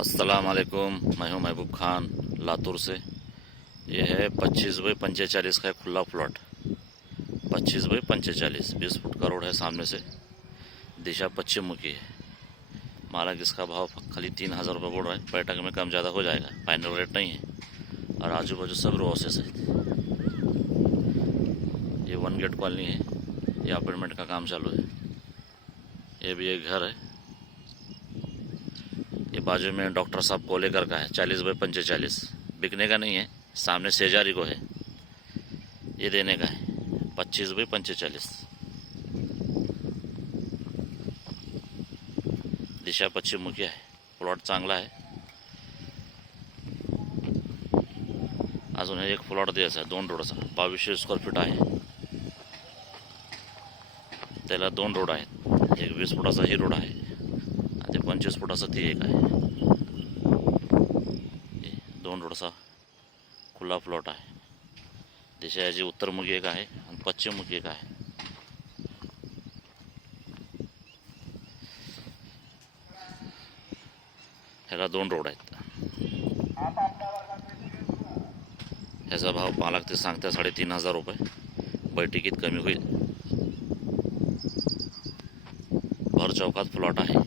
अस्सलाम वालेकुम। मैं हूं महबूब खान लातूर से। ये है 25 बाई 45 का एक खुला प्लॉट। 25 बाई 45 20 फुट का रोड है सामने से, दिशा पश्चिम मुखी है। मालक इसका भाव खाली 3,000 रुपये बोल रहा है। बैठक में कम ज़्यादा हो जाएगा, फाइनल रेट नहीं है। और आजू बाजू सब रो हाउसेस है। ये 1 गेट कॉलोनी है। ये अपार्टमेंट का काम चालू है। ये भी एक घर है। ये बाजू में डॉक्टर साहब कोलेकर का है, 40 बाई 45। बिकने का नहीं है, सामने सेजारी को है। ये देने का है 25 बाई 45। दिशा पश्चिम मुखी आहे। प्लॉट चांगला आहे। अजून एक प्लॉट द्यायचा 2 रोडचा 2200 स्क्वेअर फीट आहे। त्याला 2 रोड आहेत। एक 20 फुटाचा ही रोड आहे आणि 25 फुटाचा ती एक आहे। 2 रोडचा खुला प्लॉट आहे। दिशा याची उत्तरमुखी एक आहे आणि पश्चिममुखी एक आहे। ह्याला 2 रोड आहेत। ह्याचा भाव मालक ते सांगता 3,500 रुपये। बैठकीत कमी होईल। भर चौकात प्लॉट आहे।